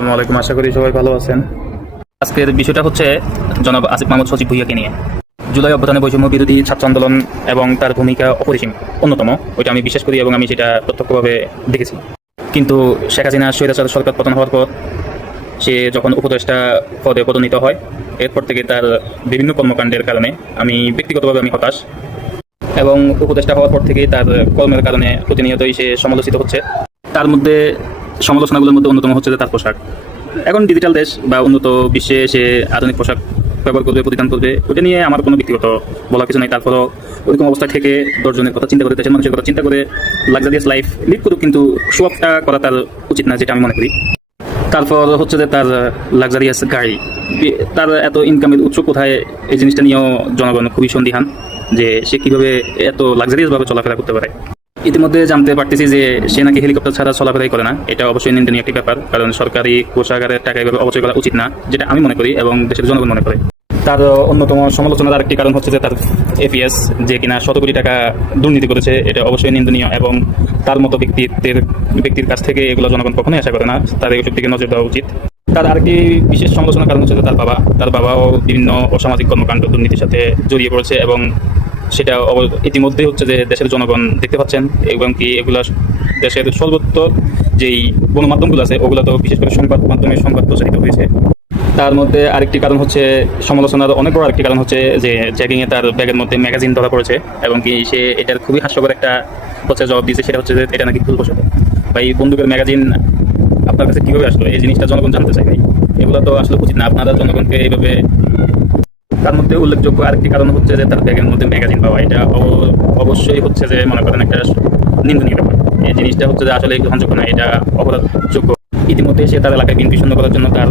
আসসালামু আলাইকুম, আশা করি সবাই ভালো আছেন। আজকের বিষয়টা হচ্ছে জনাব আসিফ মাহমুদ সজীব ভুঁইয়াকে নিয়ে। জুলাই অভ্যুত্থানে বৈষম্য বিরোধী ছাত্র আন্দোলন এবং তার ভূমিকা অপরিসীম, অন্যতম, ওইটা আমি বিশ্বাস করি এবং আমি সেটা প্রত্যক্ষভাবে দেখেছি। কিন্তু শেখ হাসিনা স্বৈরাচার সরকার পতন হওয়ার পর সে যখন উপদেষ্টা পদে পদোন্নীত হয়, এরপর থেকে তার বিভিন্ন কর্মকাণ্ডের কারণে আমি ব্যক্তিগতভাবে হতাশ, এবং উপদেষ্টা হওয়ার পর থেকে তার কর্মের কারণে প্রতিনিয়তই সে সমালোচিত হচ্ছে। তার মধ্যে সমালোচনাগুলোর মধ্যে অন্যতম হচ্ছে যে তার পোশাক। এখন ডিজিটাল দেশ বা উন্নত বিশ্বে সে আধুনিক পোশাক ব্যবহার করবে, পরিধান করবে, ওটা নিয়ে আমার কোনো ব্যক্তিগত বলা কিছু নেই। তারপরও ওইরকম অবস্থায় থেকে 10 জনের কথা চিন্তা করে, দেশের মানুষের কথা চিন্তা করে লাক্সারিয়াস লাইফ লিড করুক, কিন্তু শো অফটা করা তার উচিত না, যেটা আমি মনে করি। তারপর হচ্ছে যে তার লাক্সারিয়াস গাড়ি, তার এত ইনকামের উৎস কোথায়, এই জিনিসটা নিয়েও জনগণ খুবই সন্দিহান যে সে কীভাবে এত লাক্সারিয়াসভাবে চলাফেরা করতে পারে। ইতিমধ্যে জানতে পারতেছি যে সে নাকি হেলিকপ্টার ছাড়া চলাফেরাই করে না। এটা অবশ্যই নিন্দনীয় একটি ব্যাপার, কারণ সরকারি কোষাগারের টাকা এভাবে অবচয় করা উচিত না, যেটা আমি মনে করি এবং দেশের জনগণ মনে করে। তার অন্যতম সমালোচনার আরেকটি কারণ হচ্ছে যে তার এপিএস, যে কিনা 100 কোটি টাকা দুর্নীতি করেছে, এটা অবশ্যই নিন্দনীয় এবং তার মতো ব্যক্তির কাছ থেকে এগুলো জনগণ কখনোই আশা করে না। তার এইসব দিকে নজর দেওয়া উচিত। তার আরেকটি বিশেষ সমালোচনার কারণ হচ্ছে যে তার বাবাও বিভিন্ন অসামাজিক কর্মকাণ্ড দুর্নীতির সাথে জড়িয়ে পড়েছে, এবং সেটা ইতিমধ্যে হচ্ছে যে দেশের জনগণ দেখতে পাচ্ছেন, এবং কি এগুলা দেশের সর্বত্র যেই গণমাধ্যমগুলো আছে ওগুলো তো বিশেষ করে সংবাদ মাধ্যমে সংবাদ প্রচারিত হয়েছে। তার মধ্যে আরেকটি কারণ হচ্ছে, সমালোচনার অনেক বড় আরেকটি কারণ হচ্ছে যে জ্যাগিংয়ে তার ব্যাগের মধ্যে ম্যাগাজিন ধরা পড়েছে, এবং কি সে এটার খুবই হাস্যকর একটা জবাব দিয়েছে। সেটা হচ্ছে যে এটা নাকি ভুলবশত। ভাই, বন্দুকের ম্যাগাজিন আপনার কাছে কীভাবে আসলো, এই জিনিসটা জনগণ জানতে চায়। ভাই, এগুলো তো আসলে উচিত না, আপনারা জনগণকে এইভাবে। তার মধ্যে উল্লেখযোগ্য আরেকটি কারণ হচ্ছে যে তার ব্যাগের মধ্যে ম্যাগাজিন পাওয়া, এটা অবশ্যই হচ্ছে যে মনে করেন একটা নিন্দনীয় ব্যাপার। এই জিনিসটা হচ্ছে যে আসলে গ্রহণযোগ্য না, এটা অপরাধযোগ্য। ইতিমধ্যে সে তার এলাকায় বিএনপি শূন্য করার জন্য তার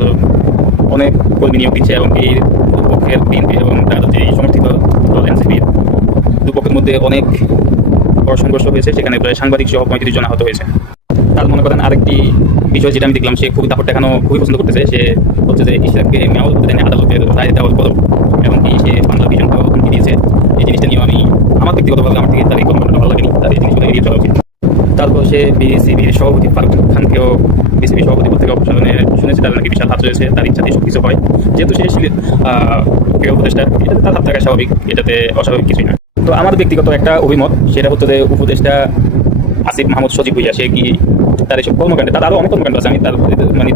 অনেক কর্মী নিয়োগ দিচ্ছে, এবং এই দুপক্ষের বিএনপি এবং তার যে সমর্থিত দল এনসিপির দুপক্ষের মধ্যে অনেক বড় সংঘর্ষ হয়েছে, সেখানে প্রায় সাংবাদিক সহ 35 জন আহত হয়েছে। তার মনে করেন আরেকটি বিষয় যেটা আমি দেখলাম, সে খুবই দাপট দেখানো খুবই পছন্দ করতেছে। সে হচ্ছে যে ইশরাককে মেয়র হতে দেন আদালতের রায় দেওয়ার পর, এবং কি সে বাংলা ভিশনকেও হুমকি দিয়েছে। এই জিনিসটা নিয়েও আমার ব্যক্তিগতভাবে আমার থেকে তার এই কর্মকাণ্ডটা ভালো লাগেনি, তার এই জিনিসগুলো এড়িয়ে চলা উচিত। তারপর সে বিসিবির সভাপতি ফারুক খানকেও বিসিবি সভাপতি পদ থেকে অপসারণে শুনেছি তার নাকি বিশাল হাত রয়েছে, তার ইচ্ছাতেই সব কিছু হয়। যেহেতু সে উপদেষ্টা, এটাতে তার হাত থাকা স্বাভাবিক, এটাতে অস্বাভাবিক কিছুই না। তো আমার ব্যক্তিগত একটা অভিমত, সেটা হচ্ছে যে উপদেষ্টা আসিফ মাহমুদ সজীব ভুঁইয়া, সে কি তার এইসব কর্মকাণ্ডে, তার আরও অনেক কর্মকাণ্ড আছে, আমি তার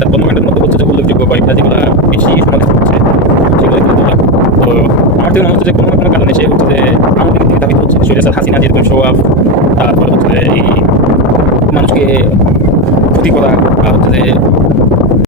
তার কর্মকাণ্ডের মধ্যে হচ্ছে যে উল্লেখযোগ্য কয়েকটা যেগুলো বেশি সমালোচিত হচ্ছে সেগুলো একটু তুললাম। তো আমার থেকে মনে হচ্ছে যে কোনো না কোনো কারণে সে হচ্ছে যে আমাদের দিক থেকে দাবিত হচ্ছে স্বৈরাচার হাসিনা যেরকম শো অফ, তারপরে হচ্ছে যে এই মানুষকে ক্ষতি করা, বা হচ্ছে যে